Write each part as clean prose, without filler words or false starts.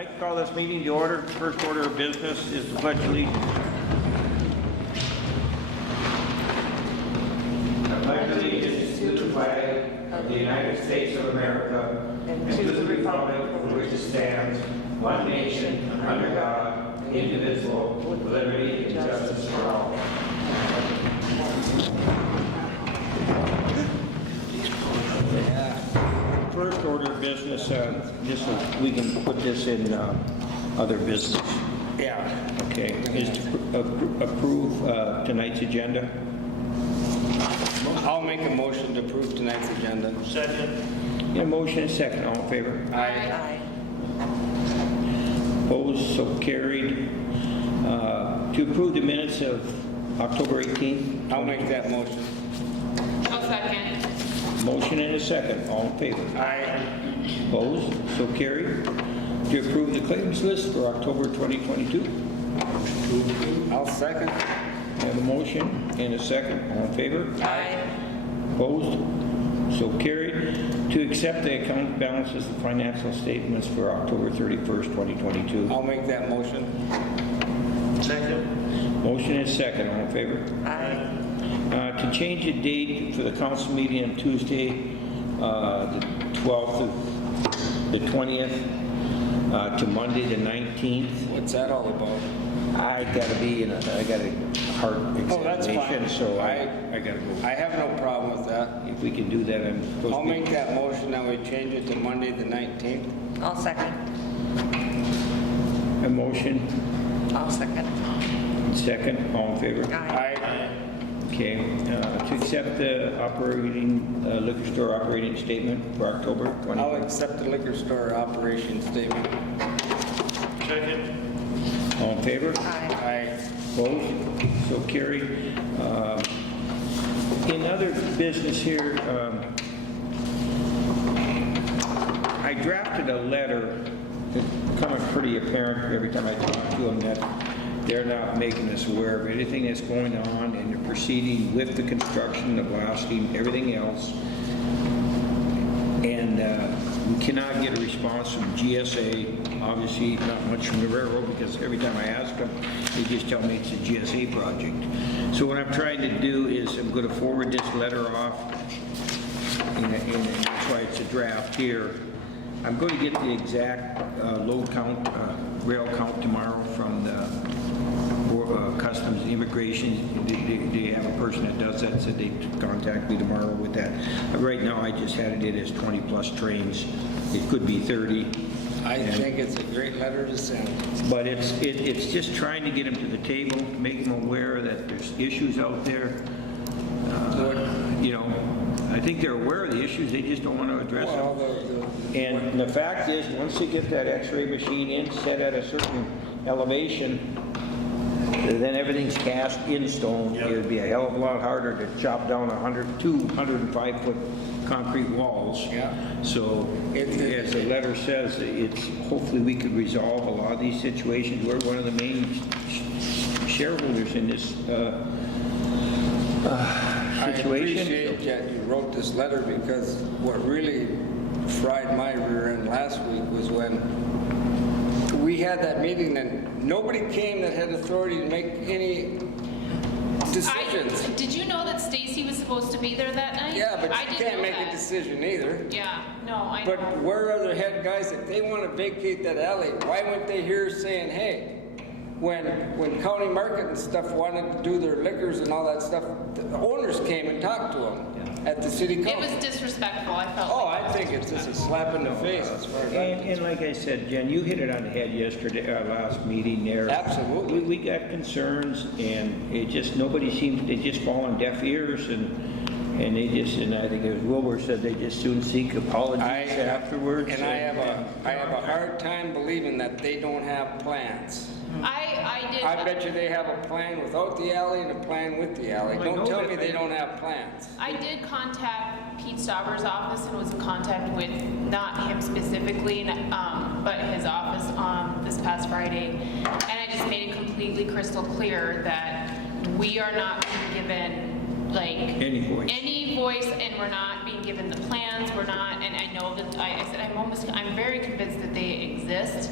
like to call this meeting to order. First order of business is the Pledge of Allegiance. I pledge allegiance to the flag of the United States of America and to the republic for which it stands, one nation, under God, indivisible, with liberty and justice for all. First order of business, just so we can put this in other business. Yeah. Okay, is to approve tonight's agenda. I'll make a motion to approve tonight's agenda. Second. Yeah, motion and second, all in favor? Aye. Opposed, so carried. To approve the minutes of October 18th. I'll make that motion. I'll second. Motion and a second, all in favor? Aye. Opposed, so carried. To approve the claims list for October 2022. I'll second. I have a motion and a second, all in favor? Aye. Opposed? So carried. To accept the account balances and financial statements for October 31st, 2022. I'll make that motion. Second. Motion is second. All in favor? Aye. To change the date for the council meeting on Tuesday, the 12th, the 20th, to Monday, the 19th. What's that all about? I got a heart Oh, that's examination, fine. so I got to go. I have no problem with that. If we can do that, I'm supposed I'll to be. make that motion that we change it to Monday the 19th. I'll second. A motion, I'll second. second, all in favor? Aye. Okay, to accept the operating, liquor store operating statement for October 20. I'll accept the liquor store operation statement. Second. All in favor? Aye. Opposed? So carried. In other business here, I drafted a letter. It's becoming pretty apparent every time I talk to them that they're not making us aware of anything that's going on and they're proceeding with the construction, the blasting, everything else. And we cannot get a response from GSA, obviously not much from the railroad, because every time I ask them, they just tell me it's a GSA project. So what I'm trying to do is I'm going to forward this letter off, and that's why it's a draft here. I'm going to get the exact load count, rail count tomorrow from the Customs Immigration. They have a person that does that, said they'd contact me tomorrow with that. Right now I just had it in as 20 plus trains. It could be 30. I think it's a great letter to send. But it's just trying to get them to the table, make them aware that there's issues out there. You know, I think they're aware of the issues, they just don't want to address them. And the fact is, once they get that x-ray machine in, set at a certain elevation, then everything's cast in stone. It would be a hell of a lot harder to chop down 105 foot concrete walls. Yeah. So, as the letter says, it's hopefully we could resolve a lot of these situations. We're one of the main shareholders in this I situation. appreciate that you wrote this letter, because what really fried my rear end last week was when we had that meeting and nobody came that had authority to make any decisions. Did you know that Stacy was supposed to be there that night? Yeah, but I you didn't can't know make that. a decision either. Yeah, no, I know. But where are the head guys? If they want to vacate that alley, why weren't they here saying, hey, when County Market and stuff wanted to do their liquors and all that stuff, the owners came and talked to them at the city It council. was disrespectful, I felt Oh, like. I think it's just a slap in the face as far as And like I said, Jen, you hit it on the head yesterday, our last meeting there. Absolutely. We got concerns, and it just, nobody seems, they just fall on deaf ears, and they just, and I think it was Wilbur said they just soon seek apologies afterwards. And I have a hard time believing that they don't have plans. I bet you they have a plan without the alley and a plan with the alley. Well, I Don't know tell that me they they- don't have plans. I did contact Pete Stauber's office and was in contact with, not him specifically, but his office this past Friday. And I just made it completely crystal clear that we are not being given Any voice. and we're not being given the plans, we're not, and I know that, I said, I'm very convinced that they exist,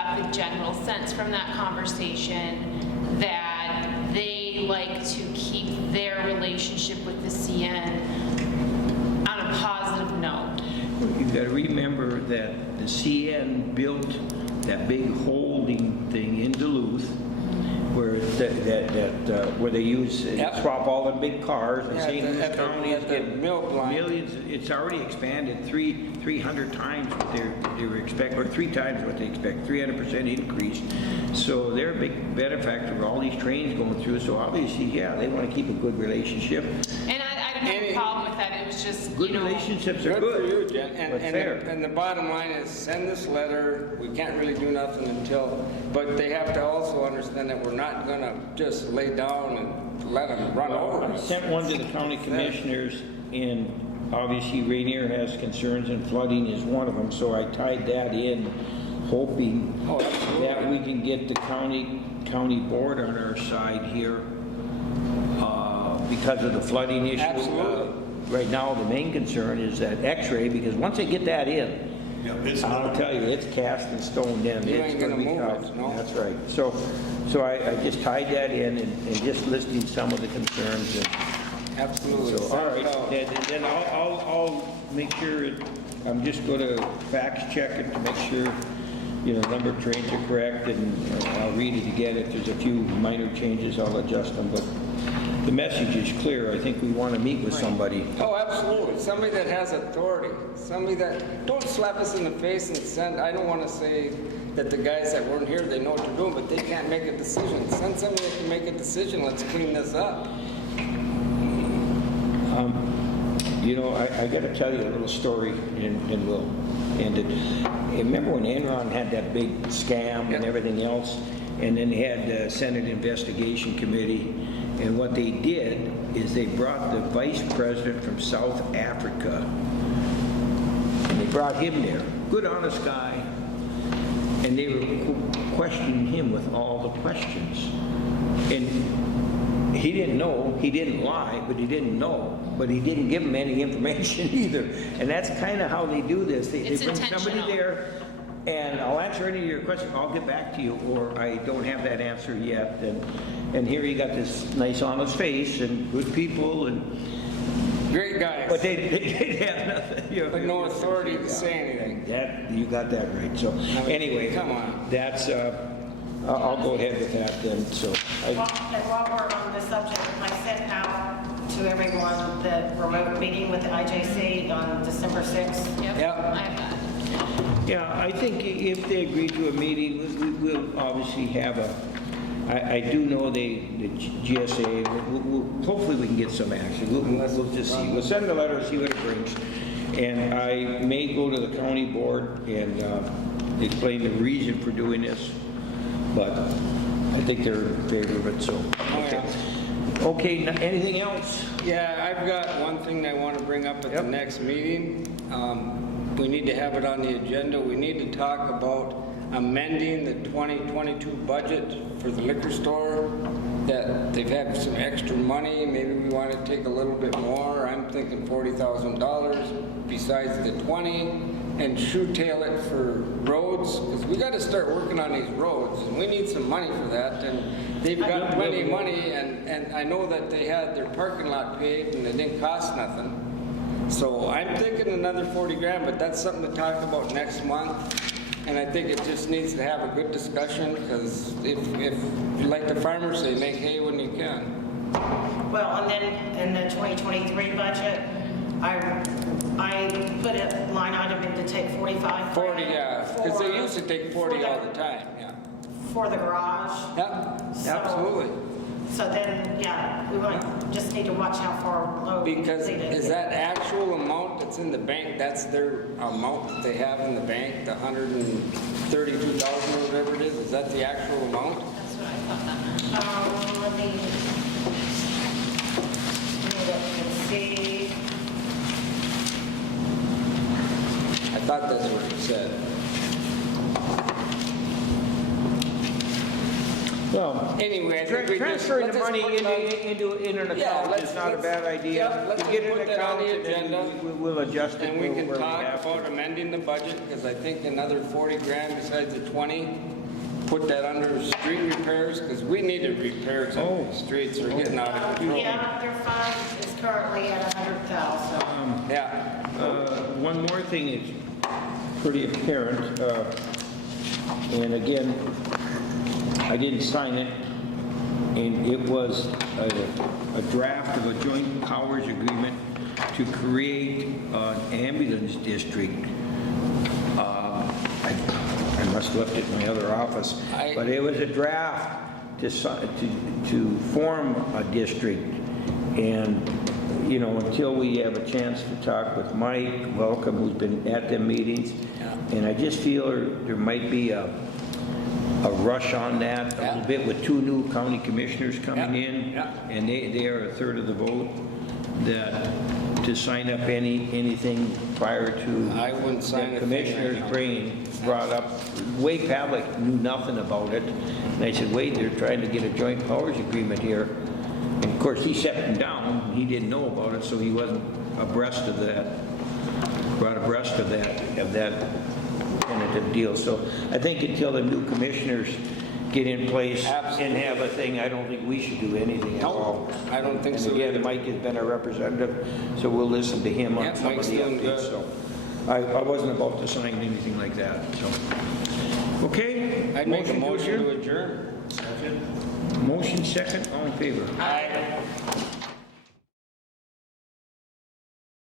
got the general sense from that conversation that they like to keep their relationship with the CN on a positive note. You've got to remember that the CN built that big holding thing in Duluth, where where they use Yep. swap all the big cars, and Yeah, St. Louis at the- County is at the getting milk line. millions. It's already expanded 300 times what they were expect, or 3 times what they expect, 300% increase. So they're a big benefactor of all these trains going through. So obviously, yeah, they want to keep a good relationship. And I don't have a problem with that, it was just, Good you know. relationships are Good for you, good. Jen. But fair. And the bottom line is, send this letter. We can't really do nothing until, but they have to also understand that we're not gonna just lay down and let them run over I us. sent one to the county commissioners, and obviously Ranier has concerns, and flooding is one of them, so I tied that in, hoping Oh, absolutely. that we can get the county board on our side here because of the flooding issue. Absolutely. Right now, the main concern is that X-ray, because once they get that in, Yeah, it's I'll not, tell you, it's cast in stone then. You It's ain't gonna be move tough. it, no. That's right. So I just tied that in and just listing some of the concerns. And Absolutely. so, all Send right, it out. then I'll make sure, I'm just gonna fax check it to make sure, you know, number of trains are correct, and I'll read it again. If there's a few minor changes, I'll adjust them, but the message is clear. I think we want to meet with somebody. Oh, absolutely. Somebody that has authority. Somebody that, don't slap us in the face and send, I don't want to say that the guys that weren't here, they know what they're doing, but they can't make a decision. Send somebody that can make a decision. Let's clean this up. You know, I got to tell you a little story, and we'll end it. Remember when Enron had that big scam and Yeah. everything else, and then they had the Senate Investigation Committee, and what they did is they brought the vice president from South Africa, and they brought him there. Good, honest guy. And they were questioning him with all the questions. And he didn't know, he didn't lie, but he didn't know. But he didn't give them any information either. And that's kind of how they do this. They It's bring somebody intentional. there, and I'll answer any of your questions. I'll get back to you, or I don't have that answer yet. And here you got this nice, honest face and good people, and Great guys. but they have nothing. You know, But no authority to say anything. that, you got that right. So anyway, come on. That's, I'll go ahead with that then, so. And while we're on the subject, I sent out to everyone the remote meeting with the IJC on December 6th. Yep, Yep. I have that. Yeah, I think if they agree to a meeting, we'll obviously have I do know the GSA, hopefully we can get some action. We'll just see. We'll send the letter, see what it brings. And I may go to the county board and explain the reason for doing this, but I think they're in favor of it, so. Okay. Okay, anything else? Yeah, I've got one thing I want to bring up at the next meeting. We need to have it on the agenda. We need to talk about amending the 2022 budget for the liquor store, that they've had some extra money. Maybe we want to take a little bit more. I'm thinking $40,000 besides the 20, and shoe-tail it for roads, because we got to start working on these roads, and we need some money for that. And they've got plenty of money, and I know that they had their parking lot paved and it didn't cost nothing. So I'm thinking another 40 grand, but that's something to talk about next month. And I think it just needs to have a good discussion, because if like the farmers say, make hay when you can. Well, and then in the 2023 budget, I put a line item in to take 45. 40, yeah, because they for- used to take 40 all the time, yeah. For the garage. Yeah, So- absolutely. So then, yeah, we might just need to watch how far low. Because they did. is that actual amount that's in the bank, that's their amount that they have in the bank, the 132,000 or whatever it is that the actual amount? That's what I thought. Let me look and see. I thought that's what it said. Well, Anyway, I think we just... transferring let's the just money put it on- in an Yeah, account is not a bad idea. yeah, let's We get just an put that on account the and then agenda. we'll adjust it And we can where we talk have to. about amending the budget, because I think another 40 grand besides the 20, put that under street repairs, because we need to repair some of the streets, they're getting out of control. Yeah, their fund is currently at 100,000. Yeah, One more thing is pretty apparent, and again, I didn't sign it, and it was a draft of a joint powers agreement to create an ambulance district. I must have left it in my other office, but it was a draft to form a district. And, you know, until we have a chance to talk with Mike, welcome, who's been at them meetings, and I just feel there might be a rush on that a little bit with 2 new county commissioners coming in, and they are a third of the vote, that to sign up anything prior to I wouldn't sign the a thing commissioners right now. brought up. Wade Pavlik knew nothing about it, and I said, Wade, they're trying to get a joint powers agreement here. And of course, he set them down, he didn't know about it, so he wasn't abreast of that, brought abreast of that tentative deal. So I think until the new commissioners get in place and have a thing, I don't think we should do anything at all. I don't think And so again, either. Mike has been a representative, so we'll listen to him on Yeah, some of Mike's the doing good. updates. So I wasn't about to sign anything like that, so. Okay? I'd make a motion adjourn? to adjourn. Motion second, all in favor? Aye.